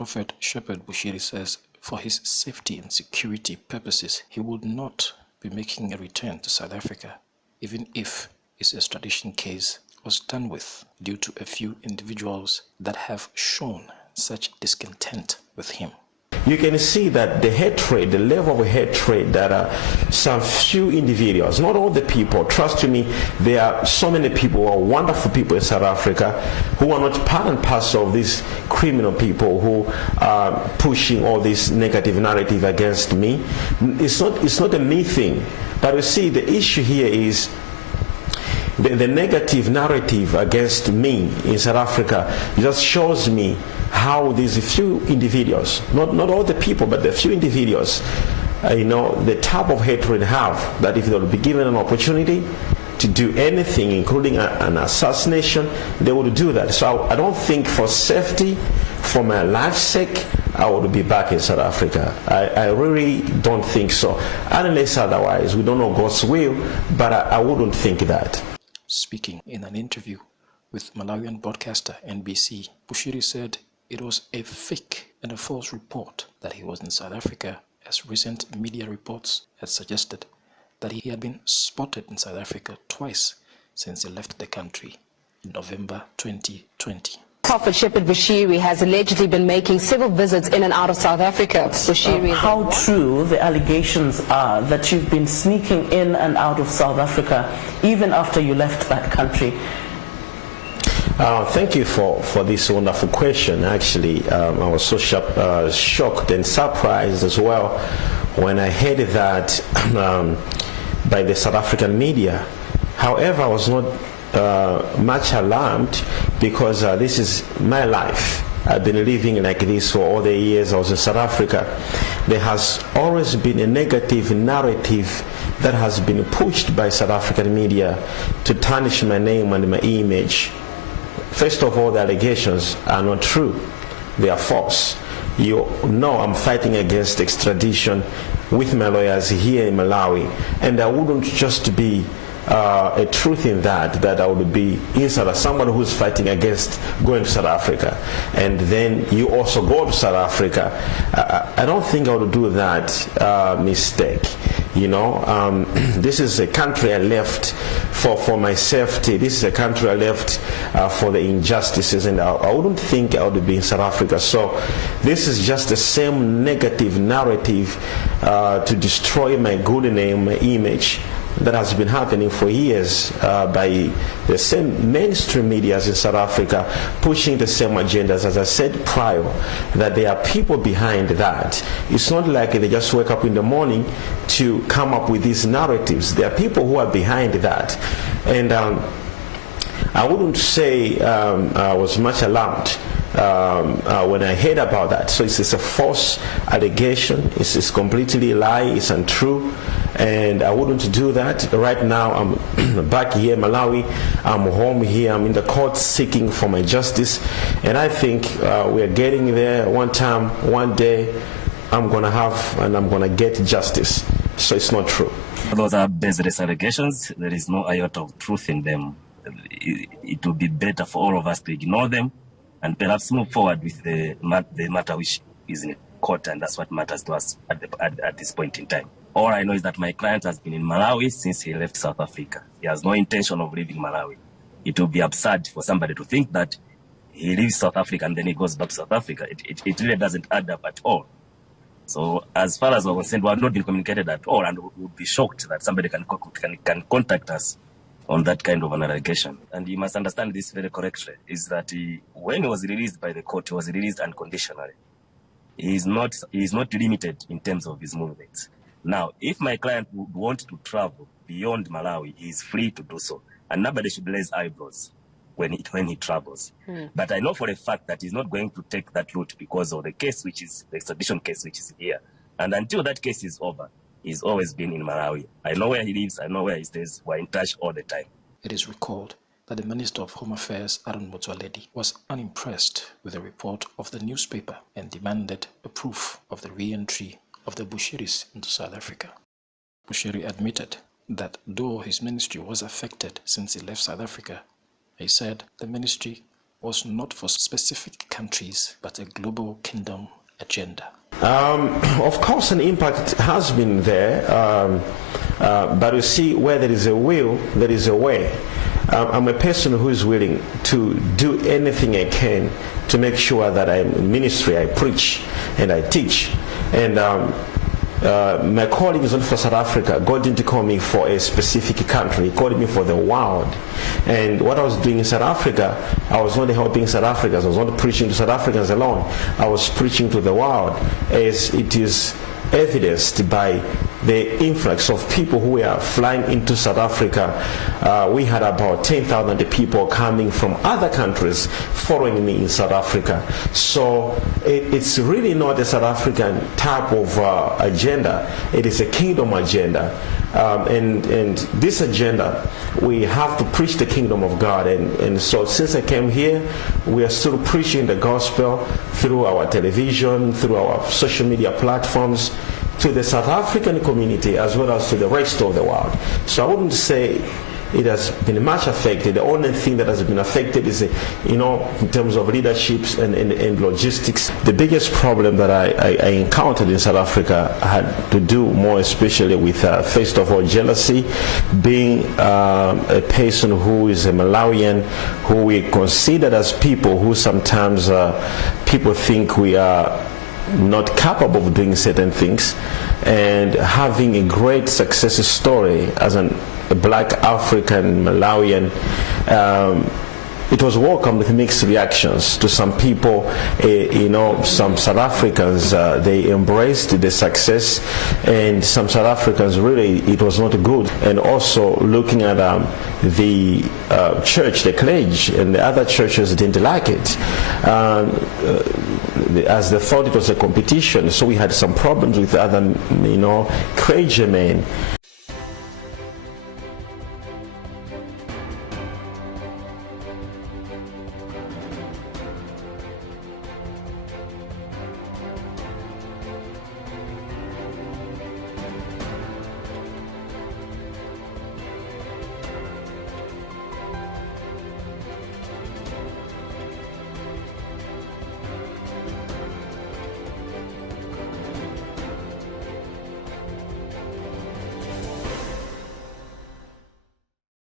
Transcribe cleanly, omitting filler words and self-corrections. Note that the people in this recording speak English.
Prophet Shepherd Bushiri says for his safety and security purposes, he would not be making a return to South Africa, even if his extradition case was done with, due to a few individuals that have shown such discontent with him. You can see that the hatred, the level of hatred that some few individuals, not all the people, trust me, there are so many people, or wonderful people in South Africa, who are not part and parcel of these criminal people who are pushing all this negative narrative against me. It's not a me thing. But you see, the issue here is the negative narrative against me in South Africa just shows me how these few individuals, not all the people, but the few individuals, the type of hatred have, that if they would be given an opportunity to do anything, including an assassination, they would do that. So I don't think, for safety, for my life's sake, I would be back in South Africa. I really don't think so. Unless otherwise, we don't know God's will, but I wouldn't think that. Speaking in an interview with Malawian broadcaster NBC, Bushiri said it was a fake and a false report that he was in South Africa, as recent media reports had suggested that he had been spotted in South Africa twice since he left the country in November 2020. Prophet Shepherd Bushiri has allegedly been making several visits in and out of South Africa. How true the allegations are that you've been sneaking in and out of South Africa even after you left that country? Thank you for this wonderful question. Actually, I was so shocked and surprised as well when I heard that by the South African media. However, I was not much alarmed, because this is my life. I've been living like this for all the years I was in South Africa. There has always been a negative narrative that has been pushed by South African media to tarnish my name and my image. First of all, the allegations are not true. They are false. You know I'm fighting against extradition with my lawyers here in Malawi, and I wouldn't just be a truth in that I would be inside somebody who's fighting against going to South Africa, and then you also go to South Africa. I don't think I would do that mistake. This is a country I left for my safety. This is a country I left for the injustices, and I wouldn't think I would be in South Africa. So this is just the same negative narrative to destroy my good name, my image, that has been happening for years by the same mainstream medias in South Africa, pushing the same agendas. As I said prior, that there are people behind that. It's not like they just wake up in the morning to come up with these narratives. There are people who are behind that. And I wouldn't say I was much alarmed when I heard about that. So it's a false allegation. It's completely a lie. It's untrue. And I wouldn't do that. Right now, I'm back here in Malawi. I'm home here. I'm in the court seeking for my justice. And I think we're getting there. One time, one day, I'm going to have and I'm going to get justice. So it's not true. Those are baseless allegations. There is no iota of truth in them. It would be better for all of us to ignore them and perhaps move forward with the matter which is in court, and that's what matters to us at this point in time. All I know is that my client has been in Malawi since he left South Africa. He has no intention of leaving Malawi. It would be absurd for somebody to think that he leaves South Africa and then he goes back to South Africa. It really doesn't add up at all. So as far as we're concerned, we have not been communicated at all, and we would be shocked that somebody can contact us on that kind of an allegation. And you must understand this very correctly, is that when he was released by the court, he was released unconditionally. He is not limited in terms of his movements. Now, if my client would want to travel beyond Malawi, he is free to do so. And nobody should raise eyebrows when he travels. But I know for a fact that he's not going to take that route because of the case, which is the extradition case, which is here. And until that case is over, he's always been in Malawi. I know where he lives, I know where he stays. We're in touch all the time. It is recalled that the Minister of Home Affairs, Aaron Motsoaledi, was unimpressed with the report of the newspaper and demanded a proof of the re-entry of the Bushiris into South Africa. Bushiri admitted that though his ministry was affected since he left South Africa, he said the ministry was not for specific countries, but a global kingdom agenda. Of course, an impact has been there, but you see, where there is a will, there is a way. I'm a person who is willing to do anything I can to make sure that I'm in ministry, I preach and I teach. And my calling is not for South Africa. God didn't call me for a specific country. He called me for the world. And what I was doing in South Africa, I was not helping South Africans. I was not preaching to South Africans alone. I was preaching to the world, as it is evidenced by the influx of people who were flying into South Africa. We had about 10,000 people coming from other countries following me in South Africa. So it's really not a South African type of agenda. It is a kingdom agenda. And this agenda, we have to preach the kingdom of God. And so since I came here, we are still preaching the gospel through our television, through our social media platforms, to the South African community as well as to the rest of the world. So I wouldn't say it has been much affected. The only thing that has been affected is, in terms of leaderships and logistics. The biggest problem that I encountered in South Africa had to do more especially with, first of all, jealousy. Being a person who is a Malawian, who we considered as people who sometimes people think we are not capable of doing certain things, and having a great success story as a black African Malawian, it was welcomed with mixed reactions. To some people, some South Africans, they embraced the success, and some South Africans, really, it was not good. And also looking at the church, the clergy, and the other churches didn't like it, as they thought it was a competition. So we had some problems with other, clergymen.